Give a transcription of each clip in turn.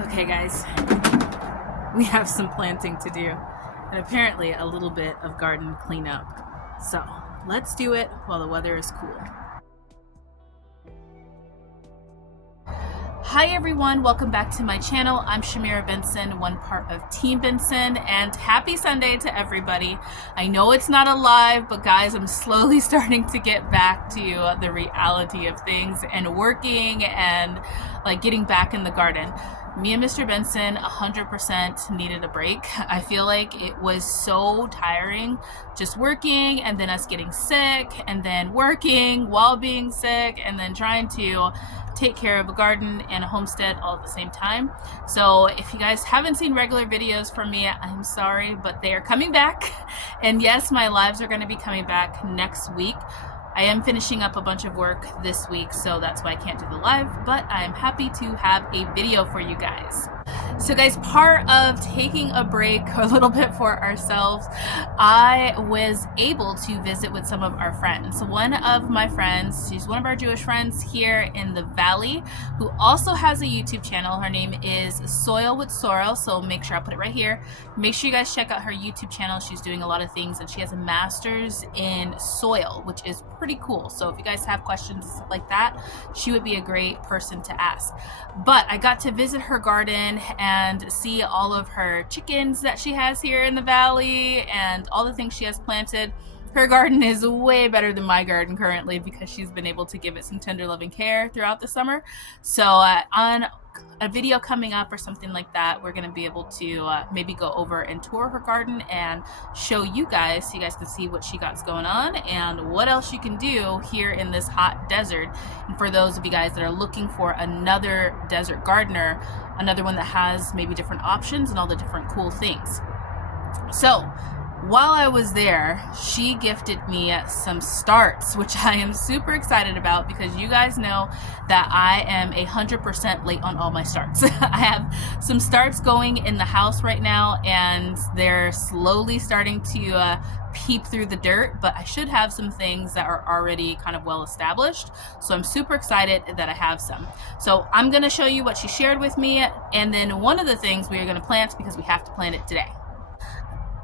Okay guys, we have some planting to do and apparently a little bit of garden cleanup. So let's do it while the weather is cool. Hi everyone, welcome back to my channel. I'm Shamira Benson, one part of Team Benson, and happy Sunday to everybody. I know it's not a live, but guys, I'm slowly starting to get back to the reality of things and working and like getting back in the garden. Me and Mr. Benson 100% needed a break. I feel like it was so tiring just working and then us getting sick and then working while being sick and then trying to take care of a garden and a homestead all at the same time. So if you guys haven't seen regular videos from me, I'm sorry, but they are coming back. And yes, my lives are going to be coming back next week. I am finishing up a bunch of work this week, so that's why I can't do the live, but I'm happy to have a video for you guys. So guys, part of taking a break a little bit for ourselves, I was able to visit with some of our friends. One of my friends, she's one of our Jewish friends here in the Valley, who also has a YouTube channel. Her name is Soil with Sorrel, so make sure I'll put it right here. Make sure you guys check out her YouTube channel. She's doing a lot of things, and she has a master's in soil, which is pretty cool. So if you guys have questions and stuff like that, she would be a great person to ask. But I got to visit her garden and see all of her chickens that she has here in the Valley and all the things she has planted. Her garden is way better than my garden currently because she's been able to give it some tender loving care throughout the summer. So on a video coming up or something like that, we're going to be able to maybe go over and tour her garden and show you guys so you guys can see what she got going on and what else you can do here in this hot desert. And for those of you guys that are looking for another desert gardener, another one that has maybe different options and all the different cool things. So while I was there, she gifted me some starts, which I am super excited about because you guys know that I am 100% late on all my starts. I have some starts going in the house right now and they're slowly starting to peep through the dirt, but I should have some things that are already kind of well established. So I'm super excited that I have some. So I'm going to show you what she shared with me, and then one of the things we are going to plant because we have to plant it today.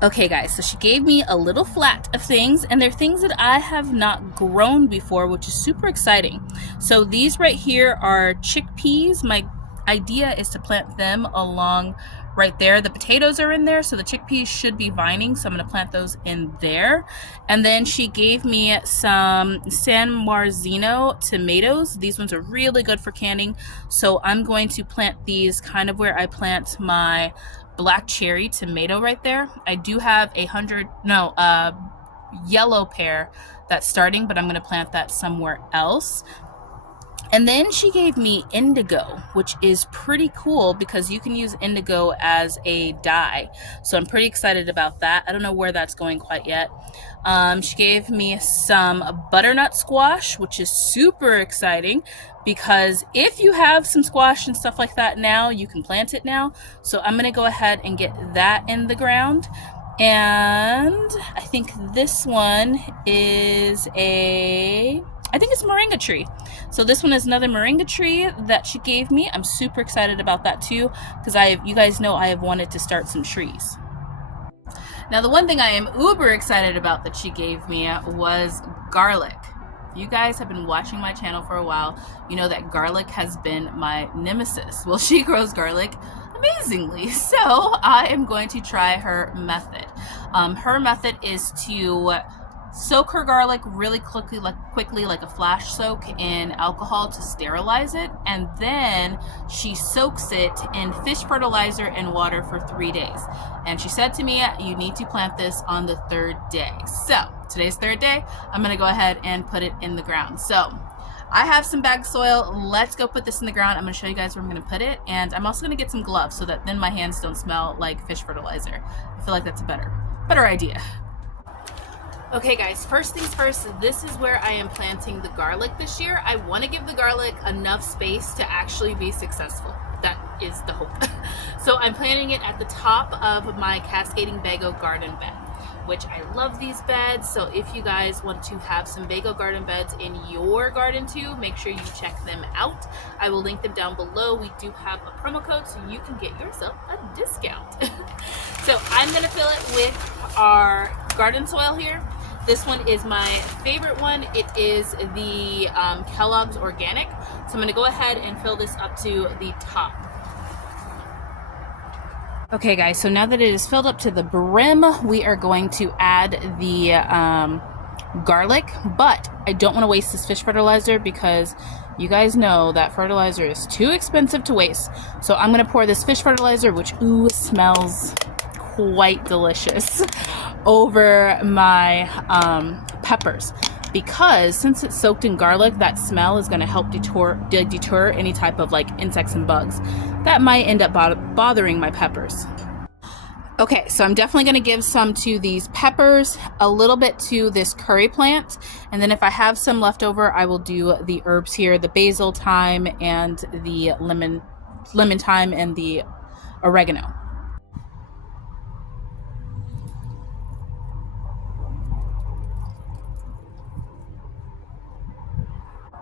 Okay guys, so she gave me a little flat of things, and they're things that I have not grown before, which is super exciting. So these right here are chickpeas. My idea is to plant them along right there. The potatoes are in there, so the chickpeas should be vining, so I'm going to plant those in there. And then she gave me some San Marzino tomatoes. These ones are really good for canning, so I'm going to plant these kind of where I plant my black cherry tomato right there. I do have a yellow pear that's starting, but I'm going to plant that somewhere else. And then she gave me indigo, which is pretty cool because you can use indigo as a dye. So I'm pretty excited about that. I don't know where that's going quite yet. She gave me some butternut squash, which is super exciting because if you have some squash and stuff like that now, you can plant it now. So I'm going to go ahead and get that in the ground. And I think this one is I think it's moringa tree. So this one is another moringa tree that she gave me. I'm super excited about that too because you guys know I have wanted to start some trees. Now the one thing I am uber excited about that she gave me was garlic. If you guys have been watching my channel for a while, you know that garlic has been my nemesis. Well, she grows garlic amazingly, so I am going to try her method. Her method is to soak her garlic really quickly like a flash soak in alcohol to sterilize it, and then she soaks it in fish fertilizer and water for 3 days. And she said to me, you need to plant this on the 3rd day. So today's 3rd day. I'm gonna go ahead and put it in the ground. So I have some bagged soil. Let's go put this in the ground. I'm gonna show you guys where I'm gonna put it, and I'm also gonna get some gloves so that then my hands don't smell like fish fertilizer. I feel like that's a better idea. Okay guys, first things first, this is where I am planting the garlic this year. I want to give the garlic enough space to actually be successful. That is the hope. So I'm planting it at the top of my cascading Vego garden bed. which I love these beds. So if you guys want to have some Vego garden beds in your garden too, make sure you check them out. I will link them down below. We do have a promo code so you can get yourself a discount. So I'm gonna fill it with our garden soil here. This one is my favorite one. It is the Kellogg's Organic. So I'm gonna go ahead and fill this up to the top. Okay guys, so now that it is filled up to the brim, we are going to add the garlic, but I don't want to waste this fish fertilizer because you guys know that fertilizer is too expensive to waste. So I'm going to pour this fish fertilizer, which smells quite delicious, over my peppers. Because since it's soaked in garlic, that smell is going to help deter any type of like insects and bugs that might end up bothering my peppers. Okay, so I'm definitely going to give some to these peppers, a little bit to this curry plant, and then if I have some left over, I will do the herbs here, the basil, thyme, and the lemon thyme, and the oregano.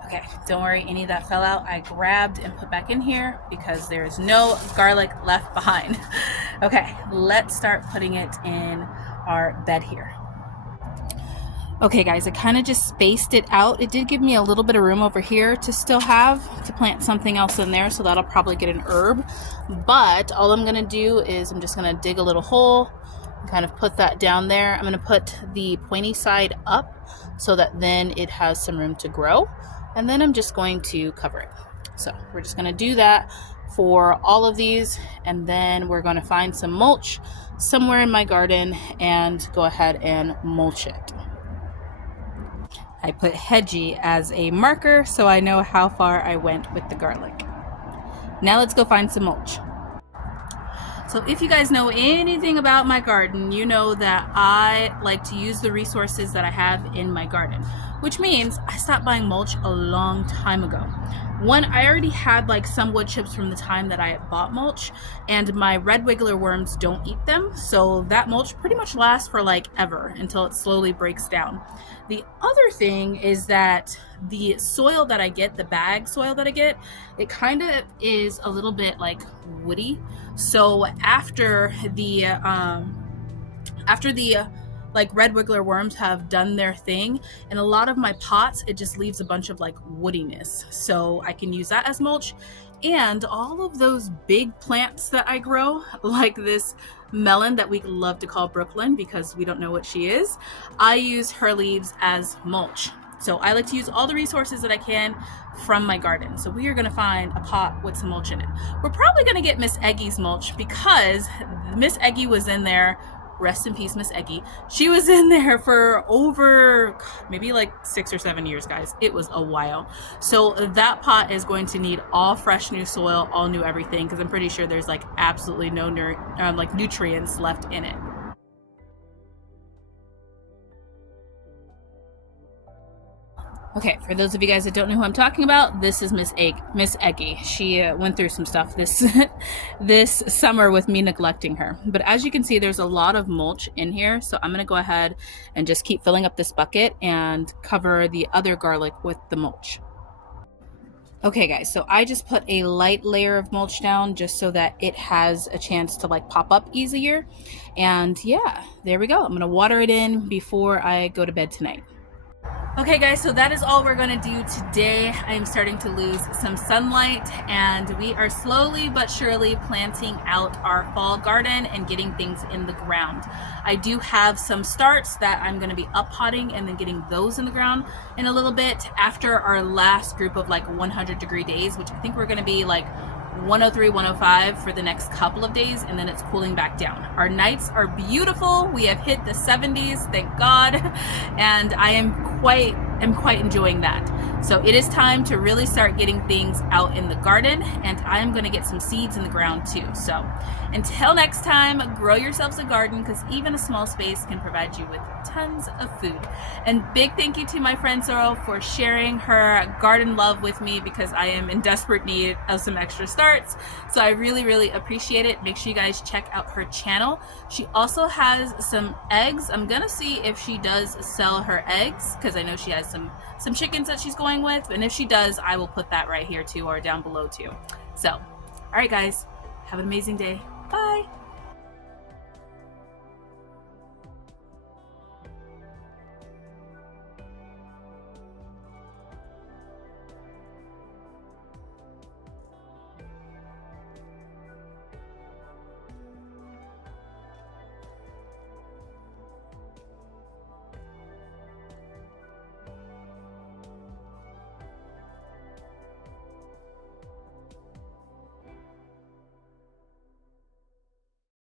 Okay, don't worry, any that fell out I grabbed and put back in here because there is no garlic left behind. Okay, let's start putting it in our bed here. Okay guys, I kind of just spaced it out. It did give me a little bit of room over here to still have to plant something else in there, so that'll probably get an herb. But all I'm gonna do is I'm just gonna dig a little hole, kind of put that down there. I'm gonna put the pointy side up so that then it has some room to grow. And then I'm just going to cover it. So we're just going to do that for all of these, and then we're going to find some mulch somewhere in my garden and go ahead and mulch it. I put hedgy as a marker so I know how far I went with the garlic. Now let's go find some mulch. So if you guys know anything about my garden, you know that I like to use the resources that I have in my garden, which means I stopped buying mulch a long time ago. One, I already had like some wood chips from the time that I bought mulch, and my red wiggler worms don't eat them, so that mulch pretty much lasts for like ever until it slowly breaks down. The other thing is that the soil that I get, the bag soil that I get, it kind of is a little bit like woody. So after the like red wiggler worms have done their thing, in a lot of my pots it just leaves a bunch of like woodiness, so I can use that as mulch. And all of those big plants that I grow, like this melon that we love to call Brooklyn because we don't know what she is, I use her leaves as mulch. So I like to use all the resources that I can from my garden. So we are gonna find a pot with some mulch in it. We're probably gonna get Miss Eggy's mulch because Miss Eggy was in there. Rest in peace, Miss Eggy. She was in there for over maybe like 6 or 7 years, guys. It was a while. So that pot is going to need all fresh new soil, all new everything, because I'm pretty sure there's like absolutely no nutrients left in it. Okay, for those of you guys that don't know who I'm talking about, this is Miss Eggy. She went through some stuff this summer with me neglecting her. But as you can see, there's a lot of mulch in here, so I'm gonna go ahead and just keep filling up this bucket and cover the other garlic with the mulch. Okay guys, so I just put a light layer of mulch down just so that it has a chance to like pop up easier. And yeah, there we go. I'm gonna water it in before I go to bed tonight. Okay guys, so that is all we're going to do today. I am starting to lose some sunlight, and we are slowly but surely planting out our fall garden and getting things in the ground. I do have some starts that I'm going to be up-potting and then getting those in the ground in a little bit after our last group of like 100-degree days, which I think we're going to be like 103, 105 for the next couple of days, and then it's cooling back down. Our nights are beautiful. We have hit the 70s, thank God, and I am quite am quite enjoying that. So it is time to really start getting things out in the garden, and I'm going to get some seeds in the ground too. So until next time, grow yourselves a garden, because even a small space can provide you with tons of food. And big thank you to my friend Sorrel for sharing her garden love with me, because I am in desperate need of some extra starts. So I really, really appreciate it. Make sure you guys check out her channel. She also has some eggs. I'm gonna see if she does sell her eggs, because I know she has some chickens that she's going with, and if she does, I will put that right here too, or down below too. So all right guys, have an amazing day. Bye.